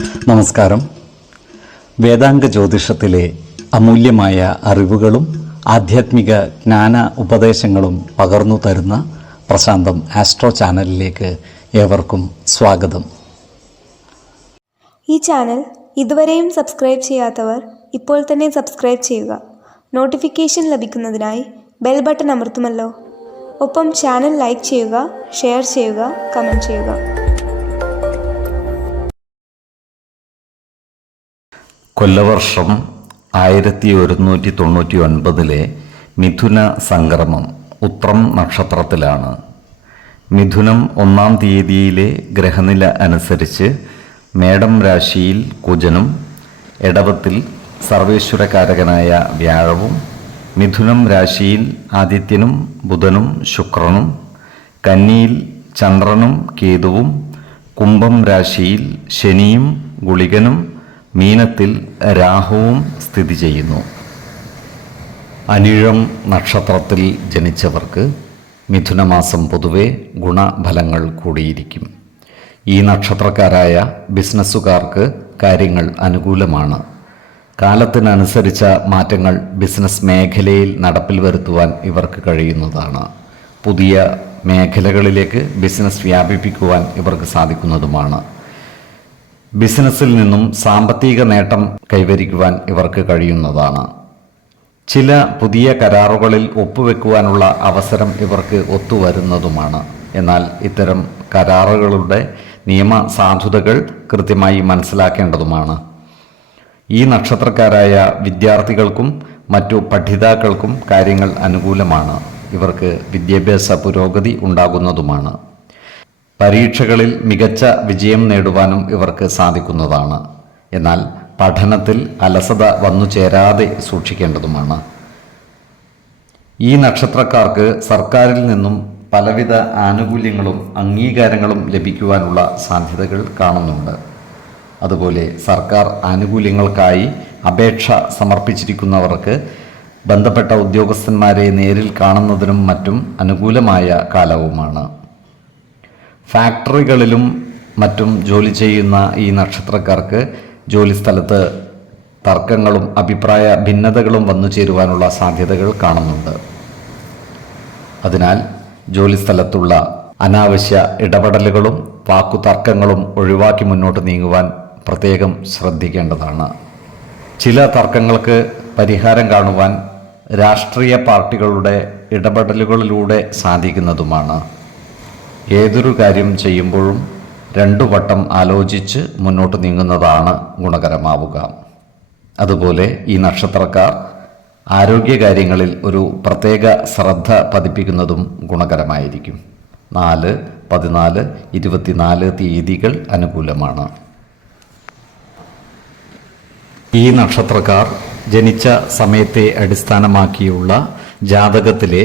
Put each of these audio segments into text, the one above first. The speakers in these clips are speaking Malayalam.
നമസ്കാരം. വേദാംഗ ജ്യോതിഷത്തിലെ അമൂല്യമായ അറിവുകളും ആധ്യാത്മിക ജ്ഞാന ഉപദേശങ്ങളും പകർന്നു തരുന്ന പ്രശാന്തം ആസ്ട്രോ ചാനലിലേക്ക് ഏവർക്കും സ്വാഗതം. ഈ ചാനൽ ഇതുവരെയും സബ്സ്ക്രൈബ് ചെയ്യാത്തവർ ഇപ്പോൾ തന്നെ സബ്സ്ക്രൈബ് ചെയ്യുക. നോട്ടിഫിക്കേഷൻ ലഭിക്കുന്നതിനായി ബെൽ ബട്ടൺ അമർത്തുമല്ലോ. ഒപ്പം ചാനൽ ലൈക്ക് ചെയ്യുക, ഷെയർ ചെയ്യുക, കമൻറ്റ് ചെയ്യുക. കൊല്ലവർഷം 1199 മിഥുന സംക്രമം ഉത്രം നക്ഷത്രത്തിലാണ്. മിഥുനം 1-ാം തീയതിയിലെ ഗ്രഹനില അനുസരിച്ച് മേടം രാശിയിൽ കുജനും, എടവത്തിൽ സർവേശ്വരകാരകനായ വ്യാഴവും, മിഥുനം രാശിയിൽ ആദിത്യനും ബുധനും ശുക്രനും, കന്നിയിൽ ചന്ദ്രനും കേതുവും, കുംഭം രാശിയിൽ ശനിയും ഗുളികനും, മീനത്തിൽ രാഹുവും സ്ഥിതി ചെയ്യുന്നു. അനിഴം നക്ഷത്രത്തിൽ ജനിച്ചവർക്ക് മിഥുനമാസം പൊതുവെ ഗുണഫലങ്ങൾ കൂടിയിരിക്കും. ഈ നക്ഷത്രക്കാരായ ബിസിനസ്സുകാർക്ക് കാര്യങ്ങൾ അനുകൂലമാണ്. കാലത്തിനനുസരിച്ച മാറ്റങ്ങൾ ബിസിനസ് മേഖലയിൽ നടപ്പിൽ വരുത്തുവാൻ ഇവർക്ക് കഴിയുന്നതാണ്. പുതിയ മേഖലകളിലേക്ക് ബിസിനസ് വ്യാപിപ്പിക്കുവാൻ ഇവർക്ക് സാധിക്കുന്നതുമാണ്. ബിസിനസ്സിൽ നിന്നും സാമ്പത്തിക നേട്ടം കൈവരിക്കുവാൻ ഇവർക്ക് കഴിയുന്നതാണ്. ചില പുതിയ കരാറുകളിൽ ഒപ്പുവെക്കുവാനുള്ള അവസരം ഇവർക്ക് ഒത്തുവരുന്നതുമാണ്. എന്നാൽ ഇത്തരം കരാറുകളുടെ നിയമസാധുതകൾ കൃത്യമായി മനസ്സിലാക്കേണ്ടതുമാണ്. ഈ നക്ഷത്രക്കാരായ വിദ്യാർത്ഥികൾക്കും മറ്റു പഠിതാക്കൾക്കും കാര്യങ്ങൾ അനുകൂലമാണ്. ഇവർക്ക് വിദ്യാഭ്യാസ പുരോഗതി ഉണ്ടാകുന്നതുമാണ്. പരീക്ഷകളിൽ മികച്ച വിജയം നേടുവാനും ഇവർക്ക് സാധിക്കുന്നതാണ്. എന്നാൽ പഠനത്തിൽ അലസത വന്നു ചേരാതെ സൂക്ഷിക്കേണ്ടതുമാണ്. ഈ നക്ഷത്രക്കാർക്ക് സർക്കാരിൽ നിന്നും പലവിധ ആനുകൂല്യങ്ങളും അംഗീകാരങ്ങളും ലഭിക്കുവാനുള്ള സാധ്യതകൾ കാണുന്നുണ്ട്. അതുപോലെ സർക്കാർ ആനുകൂല്യങ്ങൾക്കായി അപേക്ഷ സമർപ്പിച്ചിരിക്കുന്നവർക്ക് ബന്ധപ്പെട്ട ഉദ്യോഗസ്ഥന്മാരെ നേരിൽ കാണുന്നതിനും മറ്റും അനുകൂലമായ കാലവുമാണ്. ഫാക്ടറികളിലും മറ്റും ജോലി ചെയ്യുന്ന ഈ നക്ഷത്രക്കാർക്ക് ജോലിസ്ഥലത്ത് തർക്കങ്ങളും അഭിപ്രായ ഭിന്നതകളും വന്നു ചേരുവാനുള്ള സാധ്യതകൾ കാണുന്നുണ്ട്. അതിനാൽ ജോലിസ്ഥലത്തുള്ള അനാവശ്യ ഇടപെടലുകളും വാക്കുതർക്കങ്ങളും ഒഴിവാക്കി മുന്നോട്ട് നീങ്ങുവാൻ പ്രത്യേകം ശ്രദ്ധിക്കേണ്ടതാണ്. ചില തർക്കങ്ങൾക്ക് പരിഹാരം കാണുവാൻ രാഷ്ട്രീയ പാർട്ടികളുടെ ഇടപെടലുകളിലൂടെ സാധിക്കുന്നതുമാണ്. ഏതൊരു കാര്യം ചെയ്യുമ്പോഴും 2 വട്ടം ആലോചിച്ച് മുന്നോട്ട് നീങ്ങുന്നതാണ് ഗുണകരമാവുക. അതുപോലെ ഈ നക്ഷത്രക്കാർ ആരോഗ്യകാര്യങ്ങളിൽ ഒരു പ്രത്യേക ശ്രദ്ധ പതിപ്പിക്കുന്നതും ഗുണകരമായിരിക്കും. 4, 14, 24 തീയതികൾ അനുകൂലമാണ്. ഈ നക്ഷത്രക്കാർ ജനിച്ച സമയത്തെ അടിസ്ഥാനമാക്കിയുള്ള ജാതകത്തിലെ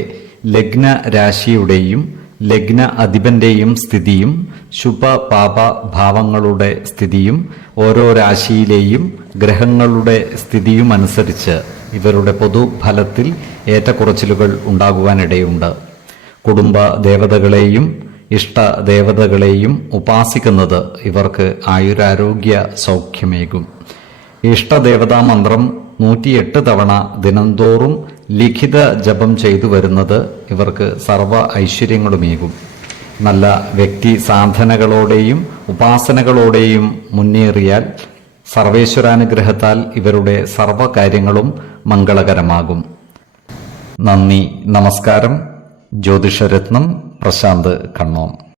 ലഗ്ന രാശിയുടെയും ലഗ്ന അധിപന്റെയും സ്ഥിതിയും ശുഭ പാപ ഭാവങ്ങളുടെ സ്ഥിതിയും ഓരോ രാശിയിലെയും ഗ്രഹങ്ങളുടെ സ്ഥിതിയും അനുസരിച്ച് ഇവരുടെ പൊതുഫലത്തിൽ ഏറ്റക്കുറച്ചിലുകൾ ഉണ്ടാകുവാനിടയുണ്ട്. കുടുംബ ദേവതകളെയും ഇഷ്ട ദേവതകളെയും ഉപാസിക്കുന്നത് ഇവർക്ക് ആയുരാരോഗ്യ സൗഖ്യമേകും. ഇഷ്ടദേവതാ മന്ത്രം 108 തവണ ദിനംതോറും ലിഖിത ജപം ചെയ്തു വരുന്നത് ഇവർക്ക് സർവ ഐശ്വര്യങ്ങളുമേകും. നല്ല വ്യക്തി സാധനകളോടെയും ഉപാസനകളോടെയും മുന്നേറിയാൽ സർവേശ്വരാനുഗ്രഹത്താൽ ഇവരുടെ സർവകാര്യങ്ങളും മംഗളകരമാകും. നന്ദി, നമസ്കാരം. ജ്യോതിഷരത്നം പ്രശാന്ത് കണ്ണോം.